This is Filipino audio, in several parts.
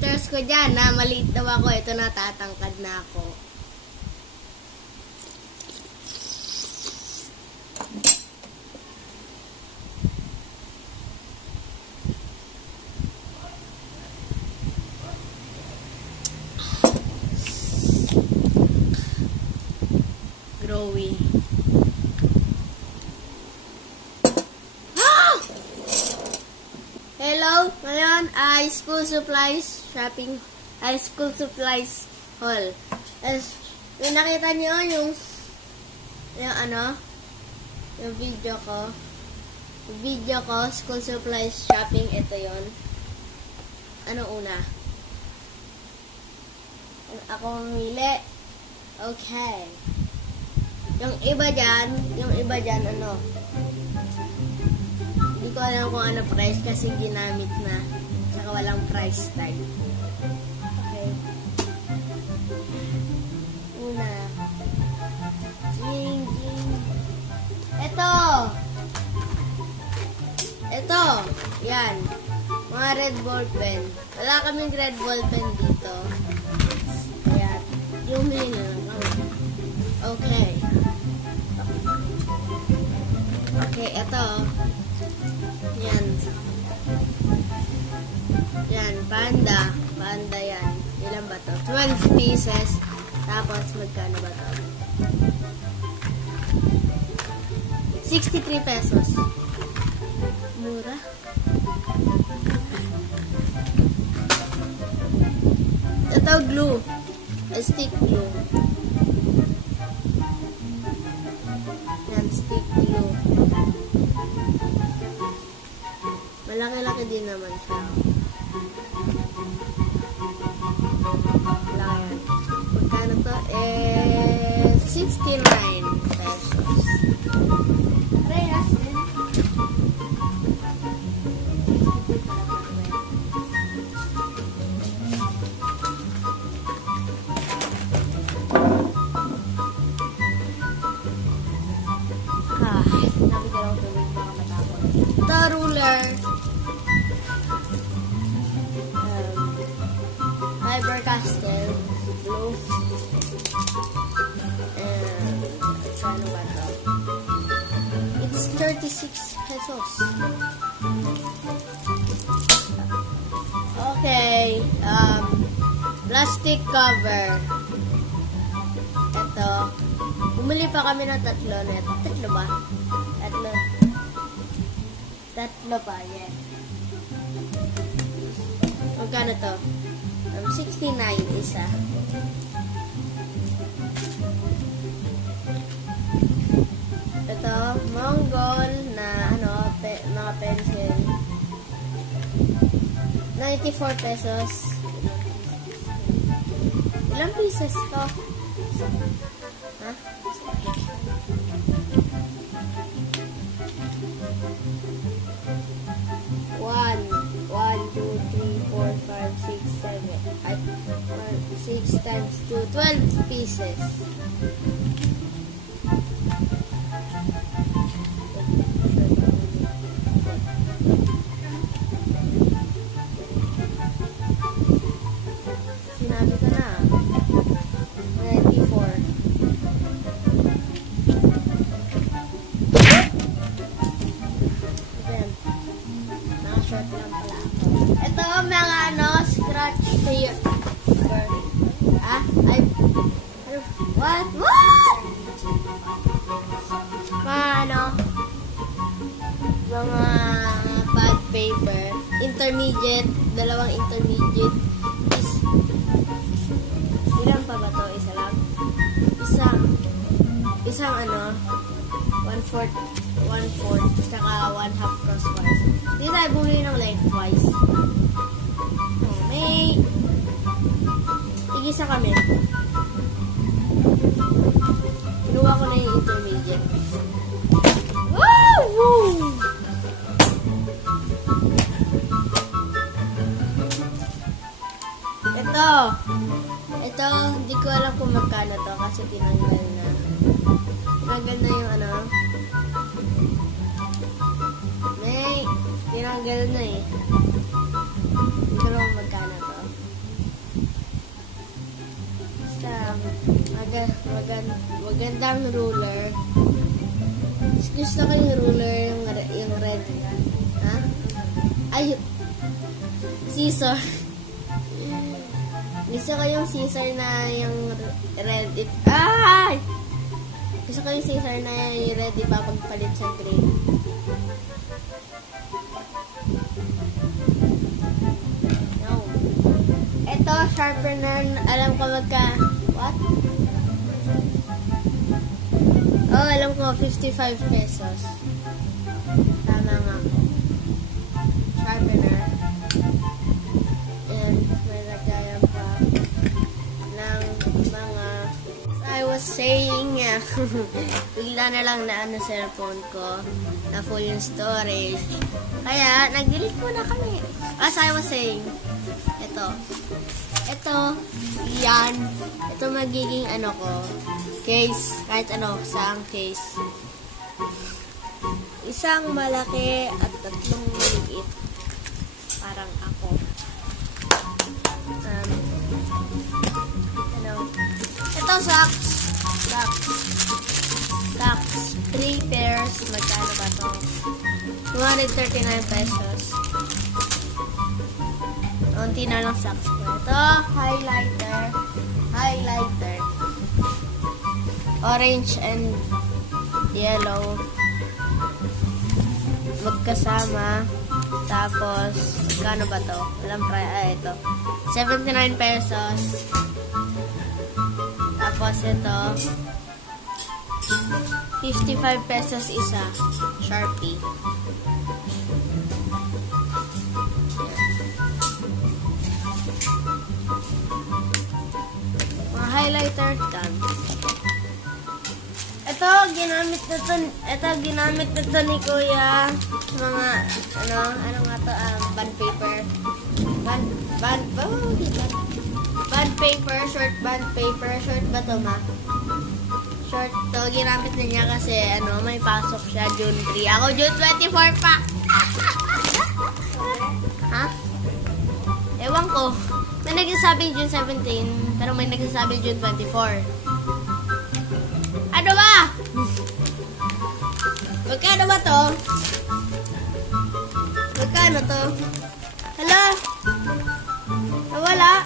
haters ko dyan, na maliit daw ako. Ito na, tatangkad na ako. Growing. Hello, ngayon ay school supplies shopping, school supplies haul. Yung nakita niyo yung video ko, school supplies shopping, ito yon. Ano una? Ako mamili. Okay. Yung iba dyan, ano? Hindi ko alam kung ano price kasi ginamit na. Saka walang price tag. Okay. Una. Jing. Ito. Yan. Mga red ball pen. Wala kaming red ball pen dito. Ayan. Yung hili na lang kami. Okay. Okay, ito. Yan. Yan, panda. Panda yan. Ilan ba to? 12 pieces. Tapos, magkano ba to? 63 pesos. Mura. Ito, glue. Stick glue. Yan, stick glue. Malaki-laki din naman siya. Wala yan. Magkano to? 69 pesos. Parehas din. Nabigyan ako tubig baka matapon. Ito, ruler. Faber-Castell blue. And ano ba ito? It's 36 pesos. Okay. Plastic cover. Ito. Bumili pa kami ng tatlo nito. Tatlo ba? Tatlo pa, yeah. Magkano to? 69 isa. Ito, Mongol na mga pencil. 94 pesos. Ilang pieces to? Ha? One, 2, 3, 4, 5, 6, 7. 6 times 2, 12 pieces. Sinabi ko na. 94. Then, naka-short lang pala ako. Ito, mga scratch here. What? Mga pad paper. Intermediate. Dalawang intermediate. Ilan pa ba to? Isa lang? Isang 1/4. Saka 1/2 crosswise. Hindi tayo bumili ng lengthwise. May igisa kami. Kinuha ko na yung intermediate. Woo! Ito, hindi ko alam kung magkano to kasi tinanggal na. Tinanggal na yung tinanggal na eh. Hindi ko alam kung magkano to. siyang ruler. Gusto ko yung ruler, yung red. Ha? Ay, scissor. Gusto ko yung scissor na yung red. Ay! Gusto ko yung scissor na yung red, ipapagpalit sa green. No. Ito, sharpener. Alam ko What? Oh, alam ko, 55 pesos. Tama nga. Sharpener. And may lagayan pa ng mga... As I was saying, bigla na lang na cellphone ko na full yung storage. Kaya, nag-delete muna kami. As I was saying, ito, yan. Ito magiging case, kahit saang case. Isang malaki at tatlong maliit. Parang ako. Ito, socks. 3 pairs. Magkano ba ito? 239 pesos. Unti na lang socks ko. Ito, highlighter. Orange and yellow. Magkasama. Tapos, kano ba to? Walang ito. 79 pesos. Tapos ito, 55 pesos isa. Sharpie. Mga highlighter, done. Ito, ginamit na to ni Kuya. Mga, ano nga to, bond paper. Bond paper, short bond paper. Short ba to, ma? Short to, ginamit na niya kasi, may pasok siya June 3. Ako June 24 pa. Ha? Ewan ko. May nagsasabing June 17, pero may nagsasabing June 24. Ano ba? Magkano ba to? Magkano to? Hala? Nawala?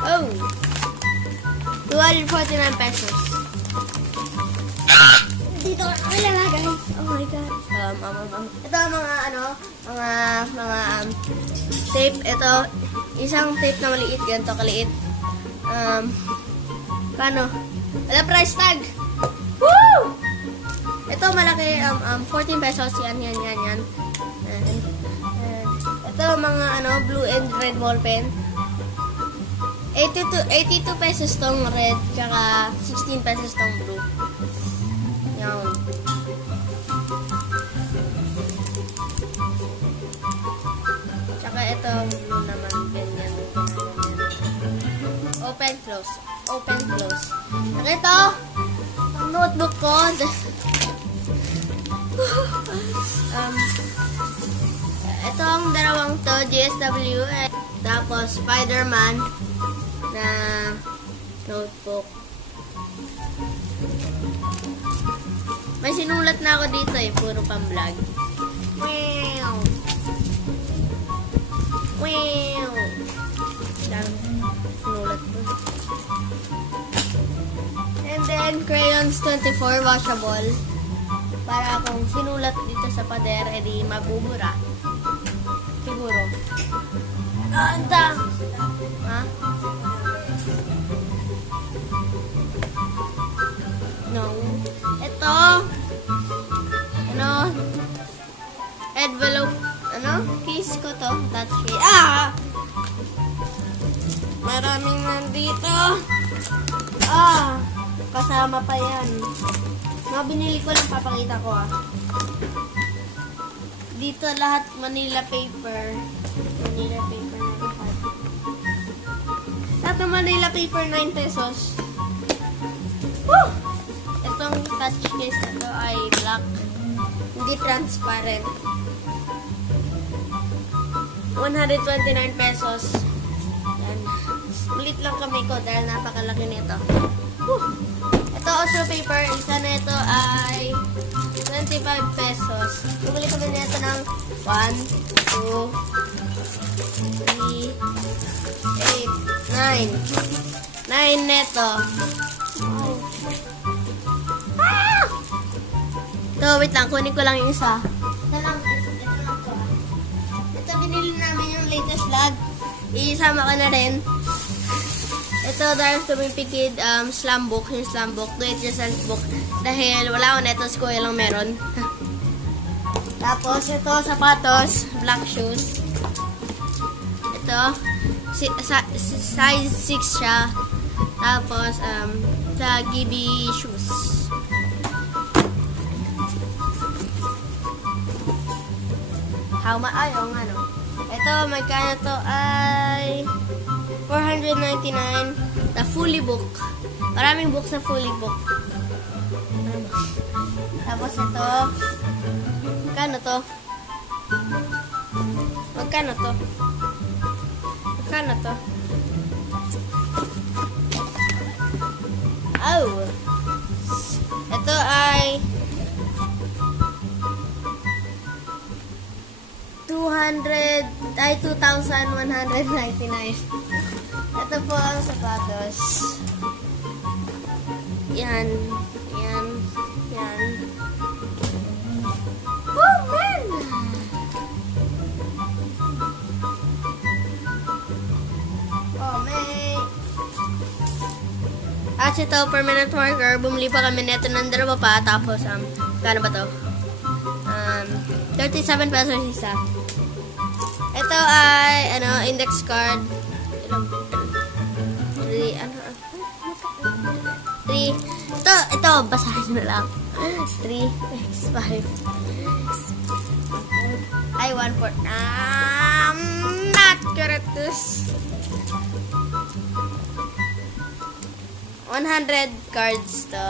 Oh. 249 pesos. Dito ka ilalagay. Oh my God. Ito mga tape. Ito, isang tape na maliit. Ganito kaliit. Paano? Wala price tag. Woo! Ito malaki, 14 pesos. Yan. Ito mga blue and red ball pen. 82 pesos tong red, tsaka 16 pesos tong blue. Yan. Tsaka ito blue naman, ganyan. Open, close. Ito, ang notebook ko. Ito ang dalawang to, GSW, tapos Spider-Man na notebook. May sinulat na ako dito puro pang-vlog. Wow! Sinulat ko. And then, crayons 24 washable. Para kung sinulat dito sa pader, edi mabubura. Siguro. Anta! Ha? No. Ito. Envelope. Case ko to. Touch free. Maraming nandito. Kasama pa yan. Binili ko lang, papakita ko Dito lahat Manila paper. Manila paper na lahat. Lahat ng Manila paper, 9 pesos. Woo! Itong touch case na to ay black. Hindi transparent. 129 pesos. Yan. Ulit lang kami ko dahil napakalaki nito. Ito also paper. Isa na ito ay 25 pesos. Bumili kami nito ng 1, 2, 3, 8, 9. 9 neto. Oh. Ah! Ito, wait lang. Kunin ko lang yung isa. Ito lang to. Ito, binili namin yung latest vlog. Isama ko na rin. Ito, dahil tumipikid slam book. Yung slam book. Do it yourself book. Dahil wala ko neto. Kuya lang meron. Tapos, ito, sapatos. Black shoes. Ito, size 6 siya. Tapos, sa Gibi shoes. Yung ano. Ito, magkano to ay 499. The fully book. Maraming book sa fully book. Tapos ito, magkano to? Magkano to? Magkano to? Oh. Ito ay 2,199. Ito po ang sapatos. Yan. Yan. Yan. Oh, man! Oh, may... At ito, permanent marker. Bumili pa kami nito ng dalawa pa. Tapos, kano ba to? 37 pesos isa. Ito ay, index card. 3. Ito, basahin na lang. 3 x 5. Ay, 1 for, not correct this. 100 cards to.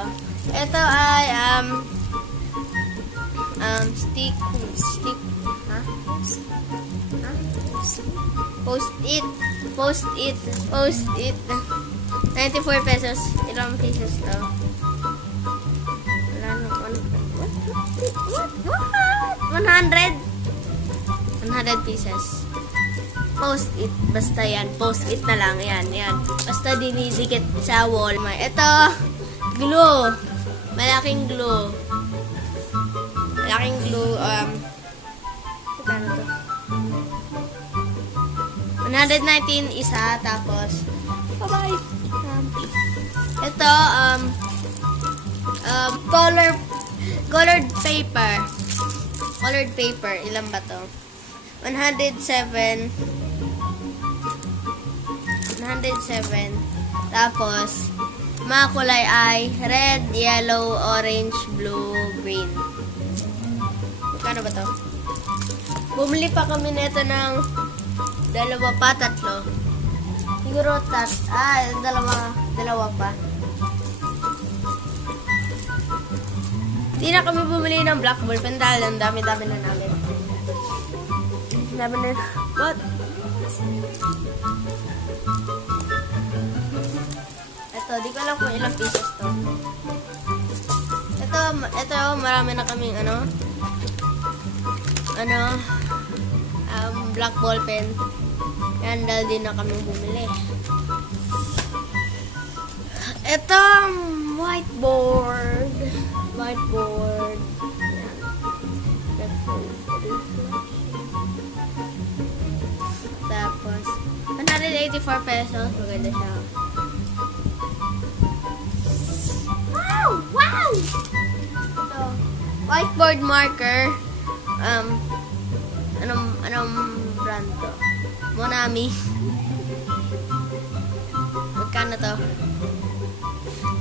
Ito ay, stick, huh? Post it. 94 pesos. Ilang pieces to? Wala na, 100 pieces. Post it. Basta yan. Post it na lang. Yan. Basta dinidikit sa wall. Ito, glue. Malaking glue. Ano to? 119 isa, tapos bye-bye. Ito, colored paper. Ilan ba to? 107. Tapos, mga kulay ay red, yellow, orange, blue, green. Magkano ba to? Bumili pa kami nito ng 2 pa, 3. Siguro dalawa pa. Hindi na kami bumili ng black ball pen dahil ang dami-dami na namin. What? Ito, di ko alam kung ilang pieces to. Ito, marami na kaming black ball pen. Yan, dahil din na kami bumili. Ito, whiteboard. Yan. Tapos, 184 pesos. Maganda siya. Wow! Ito, whiteboard marker. Anong brand to? Monami. Magkano to?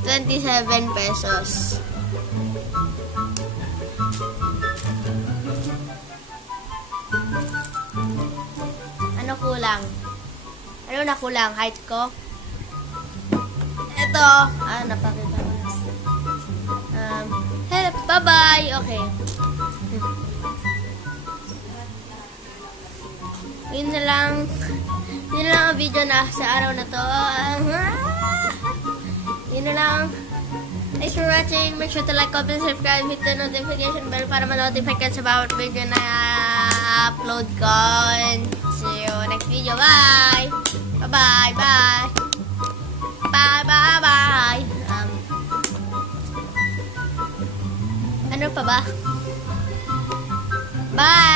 27 pesos. Ano kulang? Ano na kulang? Height ko? Ito. Napakita ko na. Hello. Bye-bye. Okay. Yun na lang ang video na sa araw na to. Yun na lang. Thanks for watching. Make sure to like, comment, subscribe, hit the notification bell para ma-notify ka sa bawat video na upload ko. And see you next video. Bye! Bye-bye! Bye! Bye-bye-bye! Ano pa ba? Bye!